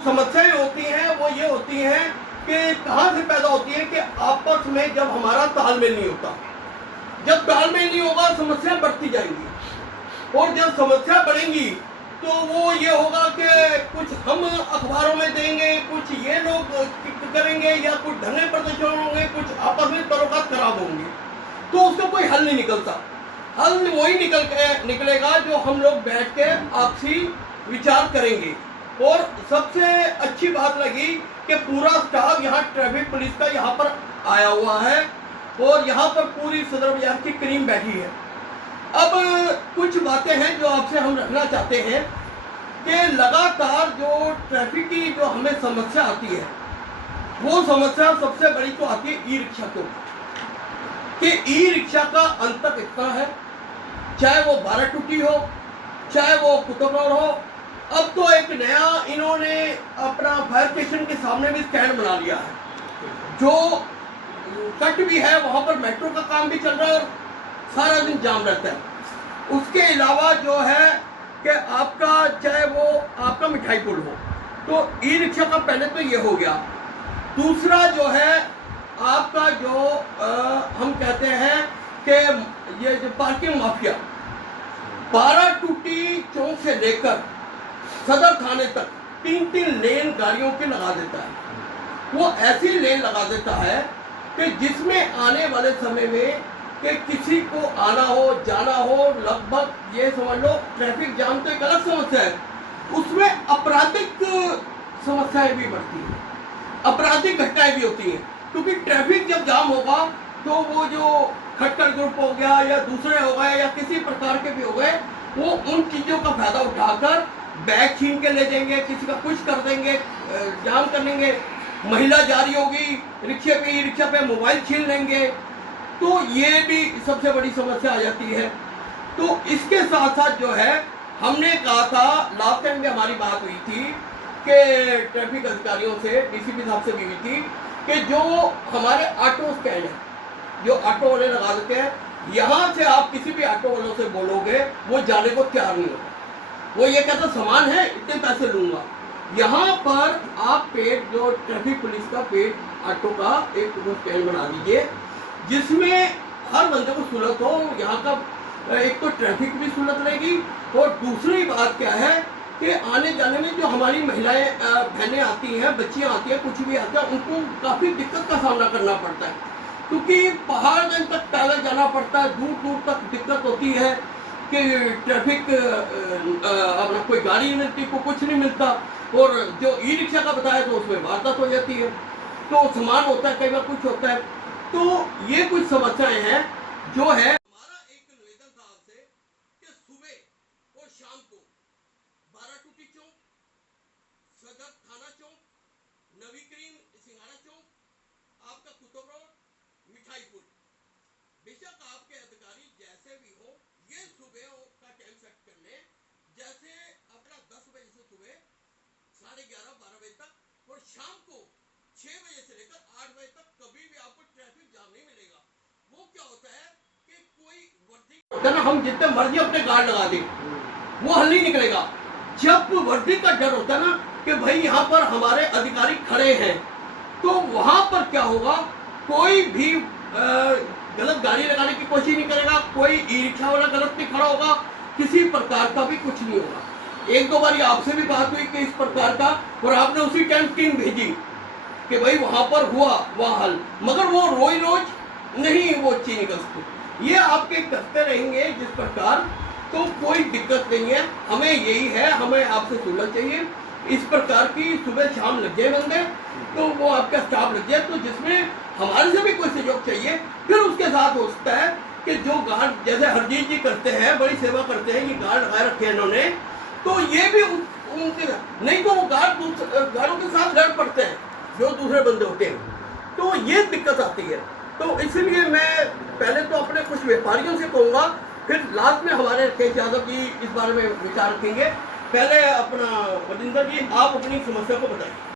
समस्याएं होती हैं वो ये होती हैं कि कहाँ से पैदा होती है कि आपस में जब हमारा तालमेल नहीं होता। जब तालमेल नहीं होगा समस्या बढ़ती जाएंगी और जब समस्या बढ़ेंगी तो वो ये होगा कि कुछ हम अखबारों में देंगे, कुछ ये लोग करेंगे या कुछ धरने प्रदर्शन होंगे, कुछ आपस में तल्लुकात खराब होंगे, तो उसका कोई हल नहीं निकलता। हल वही निकलेगा जो हम लोग बैठ के आपसी विचार करेंगे। और सबसे अच्छी बात लगी कि पूरा स्टाफ यहाँ ट्रैफिक पुलिस का यहाँ पर आया हुआ है और यहाँ पर पूरी सदर बाजार की क्रीम बैठी है। अब कुछ बातें हैं जो आपसे हम रखना चाहते हैं कि लगातार जो ट्रैफिक की जो हमें समस्या आती है वो समस्या सबसे बड़ी तो आती है ई रिक्शा को, कि ई रिक्शा का अंतर इतना है, चाहे वो 12 टूटी हो, चाहे वो कुतुब रोड हो। अब तो एक नया इन्होंने अपना फायर स्टेशन के सामने भी स्टैंड बना लिया है, जो कट भी है, वहाँ पर मेट्रो का काम भी चल रहा है और सारा दिन जाम रहता है। उसके अलावा जो है कि आपका चाहे वो आपका मिठाई पुल हो, तो ई रिक्शा का पहले तो ये हो गया। दूसरा जो है आपका जो हम कहते हैं कि ये जो पार्किंग माफिया 12 टूटी चौक से लेकर सदर थाने तक 3-3 लेन गाड़ियों के लगा देता है। वो ऐसी लेन लगा देता है कि जिसमें आने वाले समय में कि किसी को आना हो जाना हो, लगभग ये समझ लो ट्रैफिक जाम तो एक अलग समस्या है, उसमें आपराधिक समस्याएं भी बढ़ती हैं, आपराधिक घटनाएं भी होती हैं। क्योंकि ट्रैफिक जब जाम होगा तो वो जो खटकर ग्रुप हो गया या दूसरे हो गए या किसी प्रकार के भी हो गए, वो उन चीज़ों का फायदा उठाकर बैग छीन के ले जाएंगे, किसी का कुछ कर देंगे, जाम कर लेंगे। महिला जा रही होगी रिक्शे पे, ई रिक्शा पे मोबाइल छीन लेंगे, तो ये भी सबसे बड़ी समस्या आ जाती है। तो इसके साथ साथ जो है हमने कहा था लास्ट टाइम भी हमारी बात हुई थी कि ट्रैफिक अधिकारियों से, डीसीपी साहब से भी हुई थी कि जो हमारे ऑटो स्टैंड है, जो ऑटो वाले लगा देते हैं, यहाँ से आप किसी भी ऑटो वालों से बोलोगे वो जाने को तैयार नहीं होगा। वो ये कहता सामान है इतने पैसे लूँगा। यहाँ पर आप पेड जो ट्रैफिक पुलिस का पेड ऑटो का एक स्टैंड बना दीजिए जिसमें हर बंदे को सहूलत हो। यहाँ का एक तो ट्रैफिक भी सहूलत रहेगी और दूसरी बात क्या है कि आने जाने में जो हमारी महिलाएं बहनें आती हैं, बच्चियाँ आती हैं, कुछ भी आता है, उनको काफ़ी दिक्कत का सामना करना पड़ता है क्योंकि पहाड़गंज तक पैदल जाना पड़ता है, दूर दूर तक दिक्कत होती है कि ट्रैफिक अपना कोई गाड़ी नहीं मिलती, को कुछ नहीं मिलता। और जो ई रिक्शा का बताया तो उसमें वारदात हो जाती है, तो सामान होता है, कई बार कुछ होता है। तो ये कुछ समस्याएं हैं जो है। हमारा एक निवेदन था आपसे कि सुबह और शाम को 12 टूटी चौक, सदर थाना चौक, नवी क्रीम सिंघाड़ा चौक, आपका कुतुब रोड, मिठाई पुल, बेशक आपके अधिकारी जैसे भी हो ये सुबह का टाइम सेट कर ले, जैसे अपना 10 बजे से सुबह 11:30-12 बजे तक और शाम को 6 बजे से लेकर 8 बजे तक कभी भी आपको ट्रैफिक जाम नहीं मिलेगा। वो क्या होता है कि कोई वर्दी होता है ना, हम जितने मर्जी अपने गार्ड लगा दें वो हल नहीं निकलेगा। जब वर्दी का डर होता है ना कि भाई यहाँ पर हमारे अधिकारी खड़े हैं, तो वहां पर क्या होगा, कोई भी गलत गाड़ी लगाने की कोशिश नहीं करेगा, कोई ई रिक्शा वाला गलत नहीं खड़ा होगा, किसी प्रकार का भी कुछ नहीं होगा। एक दो बार आपसे भी बात हुई कि इस प्रकार का, और आपने उसी टाइम टीम भेजी कि भाई वहां पर हुआ वह हल, मगर वो रोज रोज नहीं वो चीज निकल सकती। ये आपके करते रहेंगे जिस प्रकार, तो कोई दिक्कत नहीं है। हमें यही है, हमें आपसे सहूलत चाहिए, इस प्रकार की सुबह शाम लग जाए बंदे, तो वो आपका स्टाफ लग जाए, तो जिसमें हमारे से भी कोई सहयोग चाहिए। फिर उसके साथ हो सकता है कि जो गार्ड जैसे हरजीत जी करते हैं, बड़ी सेवा करते हैं, ये गार्ड लगाए रखे हैं इन्होंने, तो ये भी उनके नहीं तो वो गार्डों के साथ लड़ पड़ते हैं जो दूसरे बंदे होते हैं, तो ये दिक्कत आती है। तो इसलिए मैं पहले तो अपने कुछ व्यापारियों से कहूँगा, फिर लास्ट में हमारे केश यादव जी इस बारे में विचार रखेंगे। पहले अपना वरिंदर जी आप अपनी समस्या को बताइए।